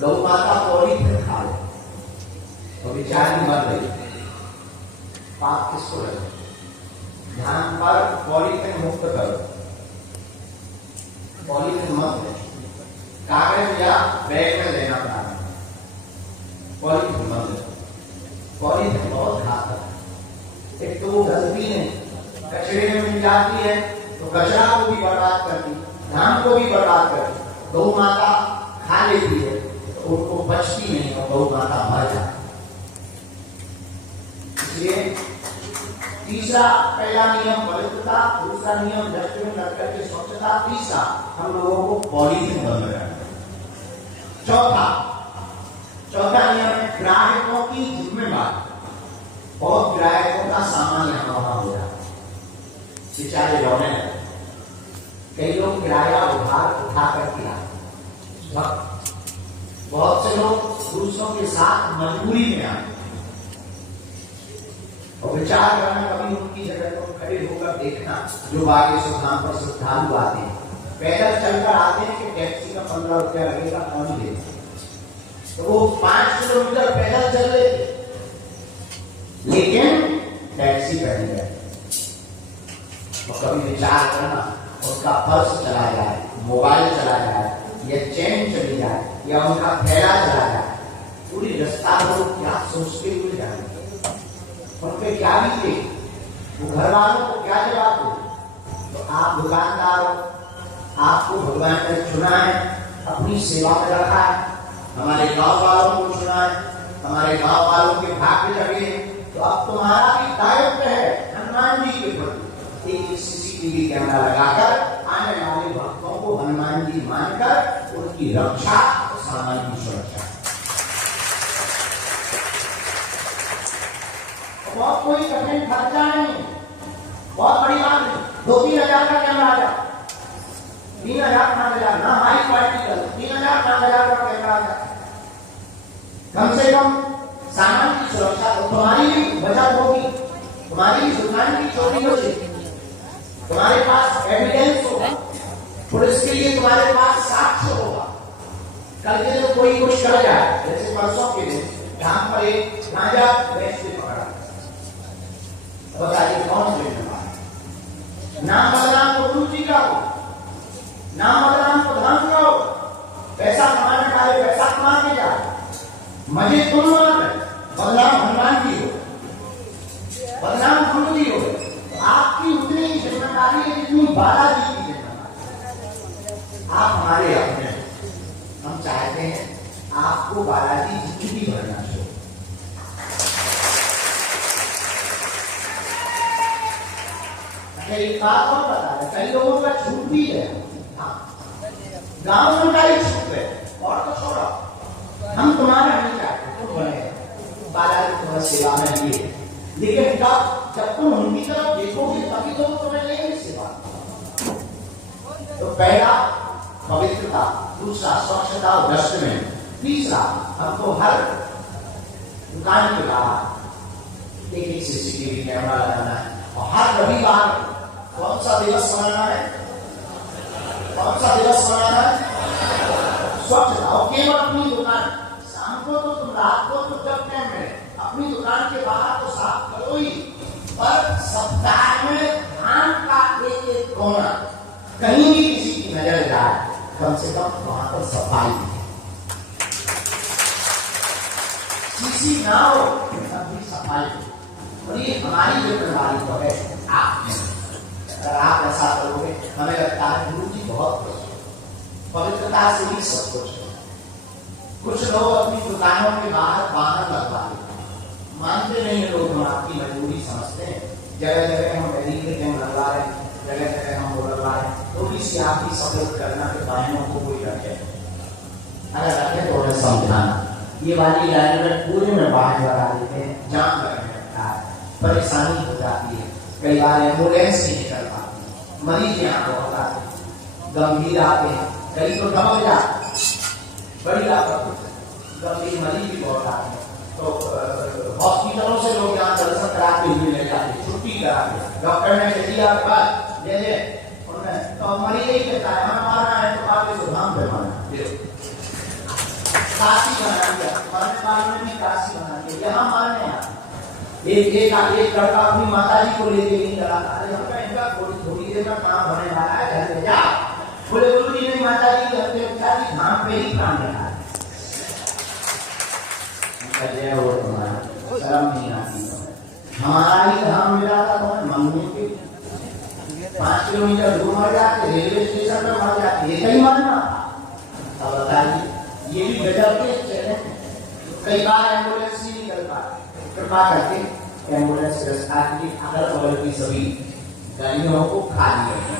गौ माता पॉलीथिन खा ले तो बेचारी मर गई, पाप किसको लगे? ध्यान पर पॉलीथिन मुक्त करो, पॉलीथिन मत ले, कागज या बैग में लेना पड़ा, पॉलीथिन मत ले, पॉलीथिन बहुत घातक है। एक तो वो गलती है कचरे में मिल जाती है तो कचरा को भी बर्बाद करती, धान को भी बर्बाद करती, गौ माता खा लेती है तो उनको बचती नहीं और गौ माता मर जाती। इसलिए तीसरा, पहला नियम पवित्रता, दूसरा नियम डस्टबिन रख करके स्वच्छता, तीसरा हम लोगों को पॉलीथिन बंद करना। चौथा नियम है ग्राहकों की जिम्मेवारी। बहुत ग्राहकों का सामान यहाँ वहां हो रहा है, बेचारे रोने लगे, कई लोग किराया उठा करके आए, बहुत से लोग दूसरों के साथ मजबूरी में आए और विचार करना, कभी उनकी जगह पर खड़े होकर देखना। जो बागे सुधाम पर श्रद्धालु आते हैं, पैदल चलकर आते हैं कि टैक्सी का 15 रुपया लगेगा, कौन देगा? तो वो 5 किलोमीटर पैदल चल लेते, लेकिन टैक्सी कर गए। और कभी विचार करना, उसका पर्स चला जाए, मोबाइल चला जाए, या चैन चली जाए, या उनका थैला चला जाए, पूरी रास्ता को क्या सोचते हुए जाएंगे, उनके क्या बीते, वो घर वालों को क्या जवाब दो? तो आप दुकानदार हो, आपको भगवान ने चुना है, अपनी सेवा में रखा है, हमारे गांव वालों को चुना है, हमारे गांव वालों के भाग्य लगे, तो अब तुम्हारा भी दायित्व है हनुमान जी के प्रति एक सीसीटीवी कैमरा लगाकर आने वाले भक्तों को हनुमान जी मानकर उनकी रक्षा और सामान की सुरक्षा। बहुत कोई कठिन खर्चा नहीं, बहुत बड़ी बात नहीं, 2-3 हजार का कैमरा आ जाए, 3,000 5,000 ना हाई क्वालिटी का, 3,000 5,000 का कैमरा आ जाए, कम से कम सामान की सुरक्षा हो, तुम्हारी भी बचत होगी, तुम्हारी भी दुकान की चोरी हो जाएगी, तुम्हारे पास एविडेंस होगा, पुलिस के लिए तुम्हारे पास साक्ष्य होगा। कल के दिन कोई कुछ कर जाए, जैसे परसों के दिन जहां पर एक गांजा बेच के पकड़ा, बताइए कौन जिम्मेदार? नाम बदनाम को गुरु जी का हो, नाम बदनाम को धर्म का हो, पैसा कमाने वाले पैसा कमा के जाए, मजे तुम मार, बदनाम हनुमान जी हो, बदनाम गुरु जी हो, तो आपकी उतनी ही जिम्मेदारी है जितनी बालाजी की जिम्मेदारी। आप हमारे अपने, हम चाहते हैं आपको बालाजी जितनी भी भरना चाहिए। एक बात और बता रहे, कई लोगों का छूट भी है, गांव में का ही छूट है, और तो छोड़ो, हम तुम्हारा नहीं चाहते, तुम बने बालाजी तुम्हारी सेवा में लिए, लेकिन जब तुम उनकी तरफ देखोगे तभी तो तुम्हें लेंगे सेवा। तो पहला पवित्रता, दूसरा स्वच्छता और डस्टबिन, तीसरा हमको हर दुकान के बाहर एक सीसीटीवी कैमरा लगाना है, और हर रविवार कौन सा दिवस मनाना है? कौन सा दिवस मनाना है? स्वच्छता। और केवल अपनी दुकान, शाम को तो तुम रात को तो जब टाइम में अपनी दुकान के बाहर तो साफ करो ही, पर सप्ताह में धान का एक कोना कहीं भी किसी की नजर जाए, कम से कम वहां पर सफाई किसी ना हो, तभी सफाई। और ये हमारी जिम्मेदारी तो है। अगर आप ऐसा करोगे, हमें लगता है गुरु जी बहुत पवित्रता से ही सब कुछ। कुछ लोग अपनी दुकानों के बाहर वाहन लगवा देते हैं, मानते नहीं है लोग, हम आपकी मजबूरी समझते हैं। जगह जगह हम बैरिकेड लगवा रहे हैं, जगह जगह हम वो लगवा रहे हैं, थोड़ी सी आपकी सपोर्ट करना कि वाहनों को कोई रखे, अगर रखे तो उन्हें समझाना। ये वाली लाइन में पूरे में वाहन लगा देते हैं, जाम लगने लगता है, परेशानी हो जाती है, कई बार एम्बुलेंस नहीं निकल पाती, मरीज यहाँ बहुत आते हैं, गंभीर आते हैं, कई तो दबक जाते, बड़ी लापरवाही, गंभीर मरीज भी बहुत आते हैं। तो हॉस्पिटलों से लोग यहाँ दर्शन कराते हुए ले जाते, छुट्टी कराते, डॉक्टर ने दिया के बाद ले ले, तो मरीज यही कहता है हमारा है तो आगे सुधाम पे माना। काशी बना दिया, मरने वालों ने भी काशी बना दिया। यहाँ मरने एक लड़का अपनी माता जी को लेके नहीं चला था, अरे हमने इनका थोड़ी देर में काम होने वाला है, घर में जा। बोले गुरु जी नहीं, माता जी के पिताजी धाम पे ही काम लगा। जय हो तुम्हारा, शर्म नहीं आती। हमारा ही धाम मिला था तुम्हें, मम्मी के 5 किलोमीटर दूर मर जाते, रेलवे स्टेशन पर मर जाते, ये कहीं मरना। अब बताइए, ये भी गजब के चैलेंज। कई बार एम्बुलेंस ही निकल पाती, कृपा करके एम्बुलेंस रास्ता की अगल बगल की सभी गाड़ियों को खाली रखें।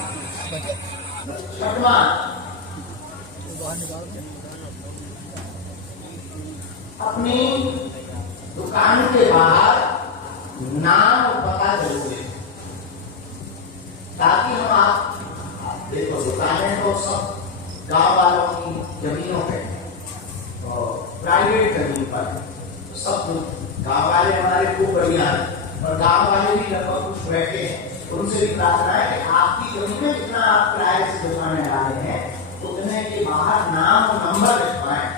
अपनी दुकान के बाहर नाम और पता जरूर दें, ताकि हम आप देखो दुकानें तो सब गांव वालों की जमीनों पे और प्राइवेट जमीन पर, सब गांव वाले हमारे खूब बढ़िया है और गांव वाले भी लगभग कुछ बैठे हैं। उनसे भी प्रार्थना है कि आपकी जमीन में जितना आप किराए से दुकानें डाले हैं उतने के बाहर नाम और नंबर लिखवाएं,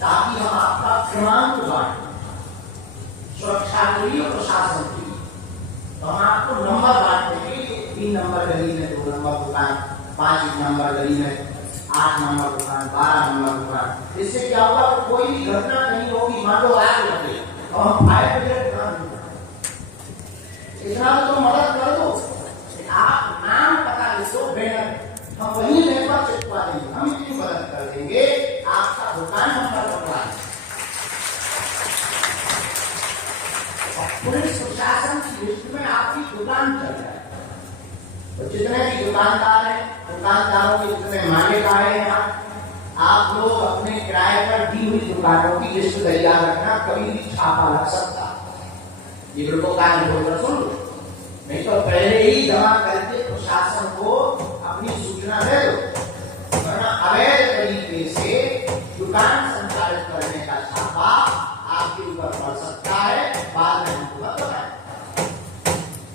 ताकि हम आपका क्रमांक बांटें, सुरक्षा के लिए और प्रशासन के लिए। तो हम आपको नंबर बांटते हैं, 3 नंबर गली में 2 नंबर दुकान, 5 नंबर गली में 8 नंबर दुकान, 12 नंबर दुकान। इससे क्या होगा, कोई भी घटना नहीं होगी, मान लो आग लगे तो हम फायर ब्रिगेड बुला देंगे। इतना तो मदद कर दो, आप नाम पता लिख दो, बैनर हम वही नेटवर्क चिपका देंगे, हम इतनी मदद कर देंगे, आपका दुकान नंबर बनवा देंगे। पुलिस प्रशासन की लिस्ट में आपकी दुकान चल जाए, तो जितने भी दुकानदार हैं, दुकानदारों के जितने मालिक आए हैं, आप लोग अपने किराए पर दी हुई दुकानों की लिस्ट तैयार रखना, कभी भी छापा लग सकता। ये लोगों का अनुभव सुन लो, नहीं तो पहले ही जमा करके प्रशासन को अपनी सूचना दे दो, वरना अवैध तरीके से दुकान संचालित करने का छापा आपके ऊपर पड़ सकता है, बाद में हमको बताएं।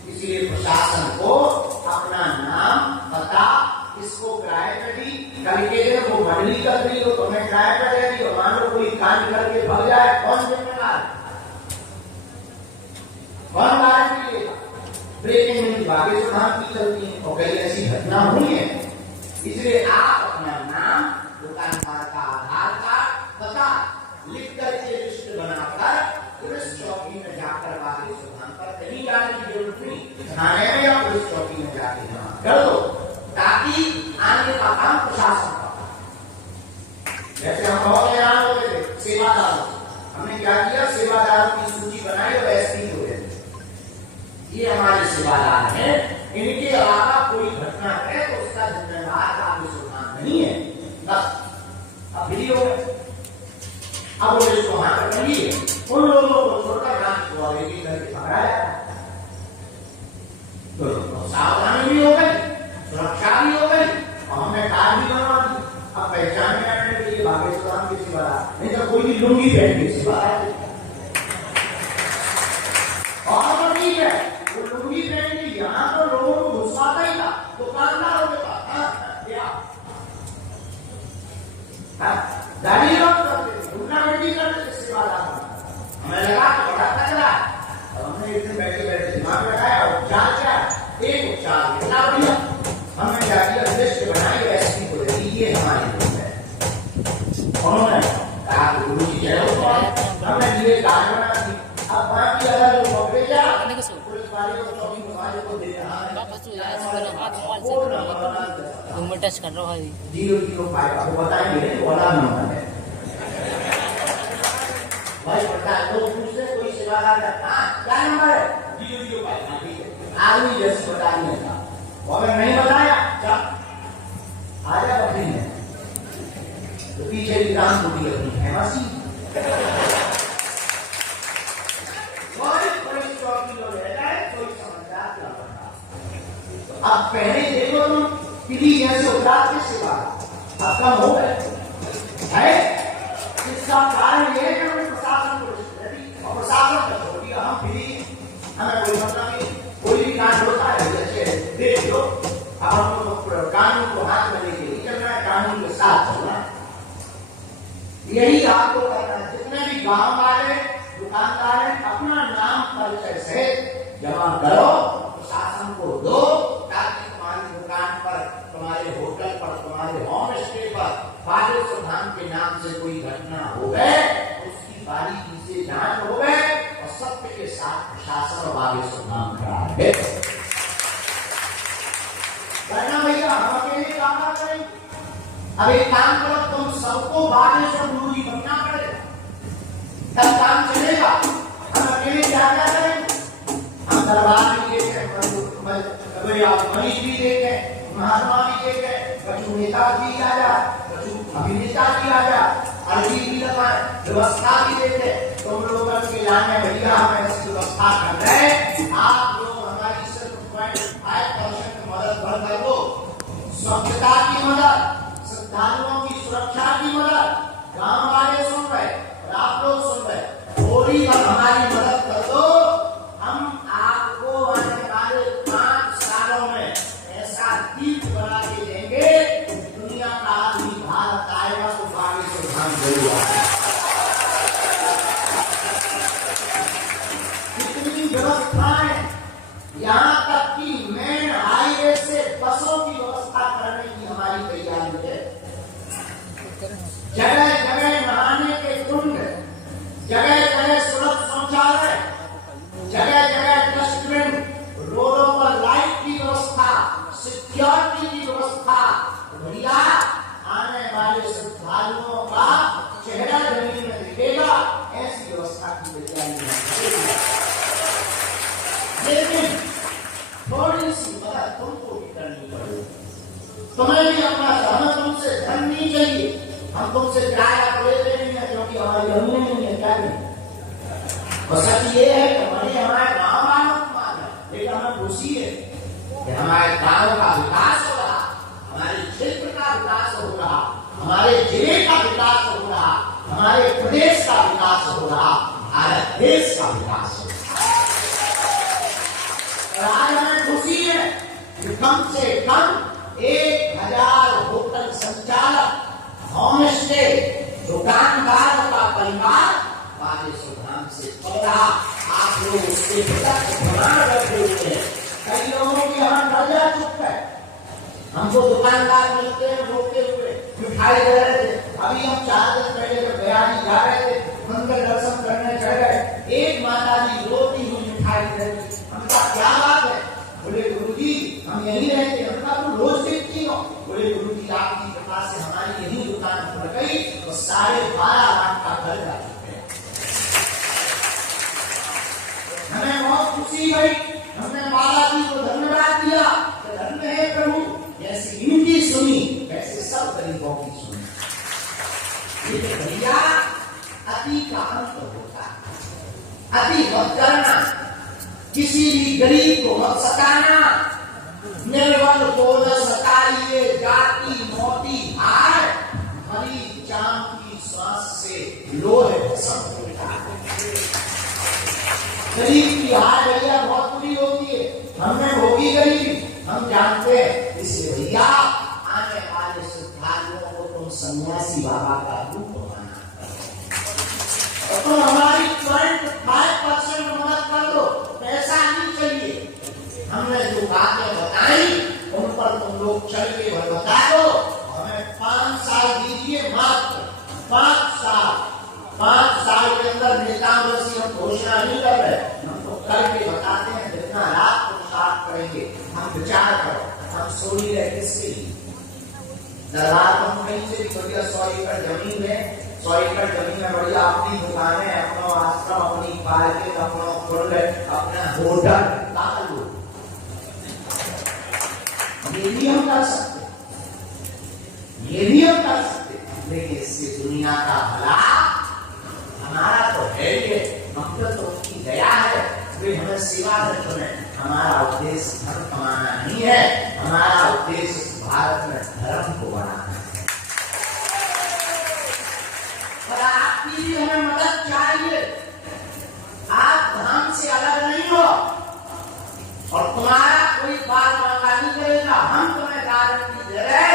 इसलिए प्रशासन को अपना नाम, पता, इसको किराए पर दी, कल के दिन वो मंडली कर दी हो तो मैं किराए पर दे दी, मान लो कोई कांड करके भाग जाए, कौन जिम्मेदार, कौन गारंटी लेगा? ब्रेकिंग न्यूज भाग्य से धाम की चलती है और कई ऐसी घटना हुई है। इसलिए आप अपना नाम, दुकानदार का आधार कार्ड, पता लिख करके लिस्ट बनाकर पुलिस चौकी में जाकर बाकी सुधार पर कहीं जाने की जरूरत नहीं, थाने में या पुलिस चौकी में जाके जमा कर दो, ताकि आगे का काम प्रशासन का। जैसे हम बहुत हैरान हो गए थे सेवादारों, हमने क्या किया, सेवादारों की सूची बनाई और एसपी को दे दी। ये हमारे सेवादार हैं, इनके अलावा कोई घटना है तो उसका जिम्मेदार काफी सुधार नहीं है। बस अब वीडियो अब वो इसको वहां पर करिए, उन लोगों को छोड़कर रात को आगे की करके पकड़ाया, तो सावधानी भी हो गई, सुरक्षा भी हो गई और हमने कार भी बनवा दी। अब पहचान में आने के लिए बागेश्वर की सेवादार, नहीं तो कोई भी लुंगी पहन के सेवादार, और ठीक है वो लुंगी पहन के यहाँ तो लोगों को घुसवाता ही था, दुकानदारों के पास गाड़ी रोक करते थे, उठना बैठी करते थे सेवादार। हमें लगा कि बड़ा खतरा है, और हमने इतने बैठे बैठे दिमाग लगाया, उपचार क्या, एक उपचार कितना बढ़िया, हमने क्या किया, लिस्ट बनाई, एसपी को दे दी, ये हमारे लोग है। उन्होंने कहा कि गुरु जी जय हो, हमने लिए कार्ड बना दी। अब बाकी अगर जो पकड़े जा पुलिस वाले को, चौकी वाले को दे रहा है, टच कर रहा है 005 आपको बताएंगे, वाला नंबर है भाई, पता है लोग पूछते कोई सेवादार है, हाँ क्या नंबर है, 005, ठीक है, आदमी जैसे बता नहीं था, अगर नहीं बताया चल आजा बकरी में, तो पीछे की काम टूटी अपनी है मसी, अब पहले देखो तुम पीली जैसे उदास के सिवा अब कम हो गए है। इसका कारण यह है कि हमने प्रशासन को और प्रशासन को छोड़ दिया, हम पीली, हमें कोई मतलब नहीं, कोई भी कांड होता है जैसे देख लो, अब हमको कानून को हाथ में लेके नहीं चलना है, कानून के साथ चलना है। यही आपको करना है। जितने भी गांव वाले दुकानदार हैं, अपना नाम परिचय सहित जमा करो, प्रशासन को दो, ताकि तुम्हारी दुकान पर, तुम्हारे होटल पर, तुम्हारे होम स्टे पर बागेश्वर धाम के नाम से कोई घटना हो गए, उसकी बारीकी से जांच हो गए और सत्य के साथ प्रशासन और बागेश्वर धाम खड़ा है। करना भैया, हम अकेले काम ना करेंगे। अब एक काम करो, तुम सबको बागेश्वर गुरु जी बनना पड़ेगा, तब काम चलेगा। हम अकेले क्या क्या करेंगे? हम दरबार भी देखे, मरीज भी देखे, महात्मा भी देखे, कछु नेता भी आ जा, कछु अभिनेता भी आ जा, अर्जी भी लगाए, व्यवस्था भी देते। तुम लोगों के लाने भैया हम ऐसी व्यवस्था कर रहे हैं, आप लोग हमारी सिर्फ 0.5% मदद भर कर दो। स्वच्छता की मदद, श्रद्धालुओं की सुरक्षा की मदद, गांव वाले सुन रहे और आप लोग सुन रहे, थोड़ी पर हमारी मदद कर दो। हम आपको आने वाले 5 सालों में ऐसा दीप बना के देंगे, दुनिया का आदमी भारत आएगा तो बागेश्वर धाम जरूर आएगा। कितनी व्यवस्थाएं, यहाँ तक कि मेन हाईवे से बसों की व्यवस्था करने की हमारी तैयारी है। जगह जगह नहाने के कुंड, जगह जगह सुलभ शौचालय, जगह जगह डस्टबिन, रोडों पर लाइट की व्यवस्था, सिक्योरिटी की व्यवस्था। भैया आने वाले श्रद्धालुओं का चेहरा जमीन में दिखेगा, ऐसी व्यवस्था की तैयारी है। लेकिन थोड़ी सी मदद तुमको भी करनी पड़ेगी। तुम्हें भी अपना, हमें तुमसे धन नहीं चाहिए, हम तुमसे किराया तो लेते नहीं है, क्योंकि हमारी जमीन नहीं है, क्या नहीं। और सच ये है कि हमारे गाँव वालों को माना, लेकिन हमें खुशी है कि हमारे गाँव का विकास हो रहा, हमारे क्षेत्र का विकास हो रहा, हमारे जिले का विकास हो रहा, हमारे प्रदेश का विकास हो रहा, भारत देश का विकास हो रहा। और आज हमें खुशी है कि कम से कम 1000 होटल संचालक, होम स्टे, दुकानदारों का परिवार बागेश्वर धाम से पल रहा। आप लोग उसके प्रमाण रखे हुए हैं। कई लोगों की हम डर जा चुप है, हमको दुकानदार मिलते हैं रोकते हुए, मिठाई दे रहे थे। अभी हम 4 दिन पहले जब बयानी जा रहे थे, मंदिर दर्शन करने चढ़ गए, एक माता जी रोती हुई मिठाई दे रही। हमका क्या बात है? बोले गुरुजी हम यही रहते। हमका तुम रोज देखती हो? बोले गुरुजी आपकी कृपा से हमारी यही दुकान खुल गई और 12.5 लाख का घर जा चुके हैं। हमें बहुत खुशी हुई, हमने माला जी को धन्यवाद दिया, धन्य है प्रभु, जैसे इनकी सुनी वैसे सब गरीबों की सुनी। लेकिन भैया अति का अंत होता है, अति मत करना, किसी भी गरीब को मत सताना, निर्बल को न सताइए, जाति मोती हार, हरी जाम की सांस से लोहे भस्म होता है। गरीब की हार भैया बहुत बुरी होती है, हमने भोगी गरीबी, हम जानते हैं। इसलिए भैया आने वाले श्रद्धालुओं को तुम सन्यासी बाबा का रूप माना और तुम हमारी 0.5% मदद कर दो। पैसा नहीं चाहिए, हमने जो बातें बताई उन पर तुम लोग चल के बता दो। हमें 5 साल दीजिए, मात्र 5 साल। 5 साल के अंदर नेताओं से हम घोषणा नहीं कर रहे, हम तो करके बताते हैं। जितना रात को साफ करेंगे, हम विचार करो, हम सोई रहे किसके लिए? दरबार हम कहीं से भी बढ़िया 100 एकड़ जमीन है, 100 एकड़ जमीन में बढ़िया अपनी दुकानें, अपना आश्रम, अपनी पार्किंग, अपना खुल, अपना होटल डाल लो। ये भी हम कर सकते, ये भी हम कर सकते, लेकिन इससे दुनिया का भला हमारा तो है ही, मकसद तो उसकी दया है, वे हमें सेवा देते हैं। हमारा उद्देश्य धर्म कमाना नहीं है, हमारा उद्देश्य भारत में धर्म को बढ़ाना है। पर आपकी भी हमें मदद चाहिए। आप धर्म से अलग नहीं हो और तुम्हारा कोई बात मांगा नहीं करेगा। हम तुम्हें गारंटी दे रहे,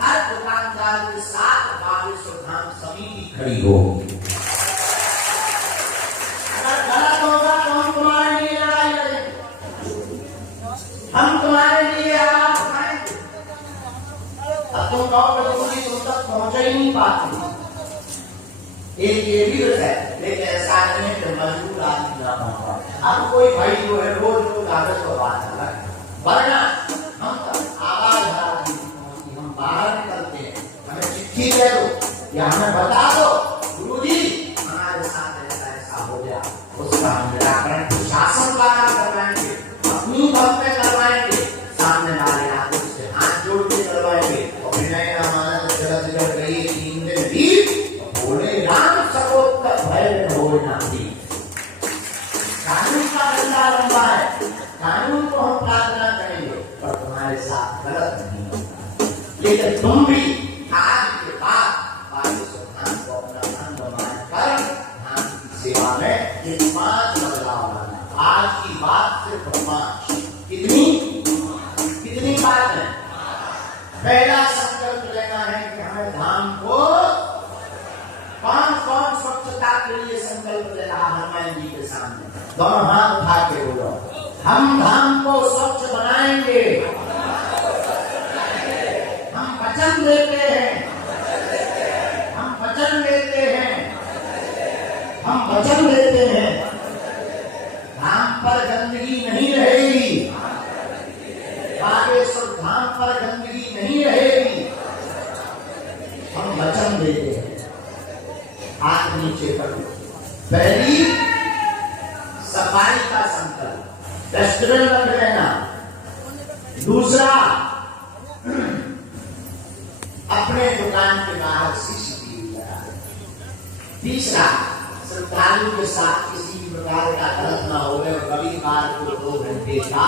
हर दुकानदार के साथ बागेश्वर धाम समिति खड़ी हो। हो। अगर गलत होगा तो हम तुम्हारे लिए लड़ाई लड़ेंगे, हम तुम्हारे लिए आवाज उठाएंगे। अब तुम कहोगे गुरुजी तुम तक पहुंच ही नहीं पाते, एक ये भी है, लेकिन ऐसा नहीं है कि मजबूर आदमी ना पहुंचा। अब कोई भाई जो है रोज कागज को बात कर रहा है, वरना हम आवाज हम बाहर निकलते हैं, हमें चिट्ठी दे दो या हमें बता दो गुरुजी हमारे साथ ऐसा ऐसा हो गया, उसका हम निराकरण प्रशासन द्वारा करवाएंगे, अपनी दम पे करवाएंगे, सामने वाले आदमी से हाथ जोड़ के करवाएंगे। और विनय रामानंद जगत जगत रही 3 दिन बीत, बोले राम सकोत्तर भय हो ना भी। कानून का डंडा लंबा है, कानून को हम प्रार्थना करेंगे पर तुम्हारे साथ गलत नहीं होगा। लेकिन तुम भी आज के बाद ध्यान को अपना मन बनाकर ध्यान की सेवा में ये 5 बदलाव लाना। आज की बात सिर्फ 5। कितनी बात है? पहला संकल्प लेना है कि हमें धाम को कौन स्वच्छता के लिए संकल्प ले रहा हनुमान जी के सामने? दोनों हाथ उठा के बोलो, हम धाम को स्वच्छ बनाएंगे। हम वचन देते हैं, हम वचन देते हैं, हम वचन देते हैं, धाम पर गंदगी नहीं रहेगी, बागेश्वर धाम पर गंदगी नहीं रहेगी। हम वचन देते हैं। हाथ नीचे करो। पहली सफाई का संकल्प, डस्टबिन रख लेना। दूसरा अपने दुकान के बाहर CCTV लगा देना। तीसरा श्रद्धालु के साथ किसी भी प्रकार का गलत ना हो, कभी बार को 2 घंटे का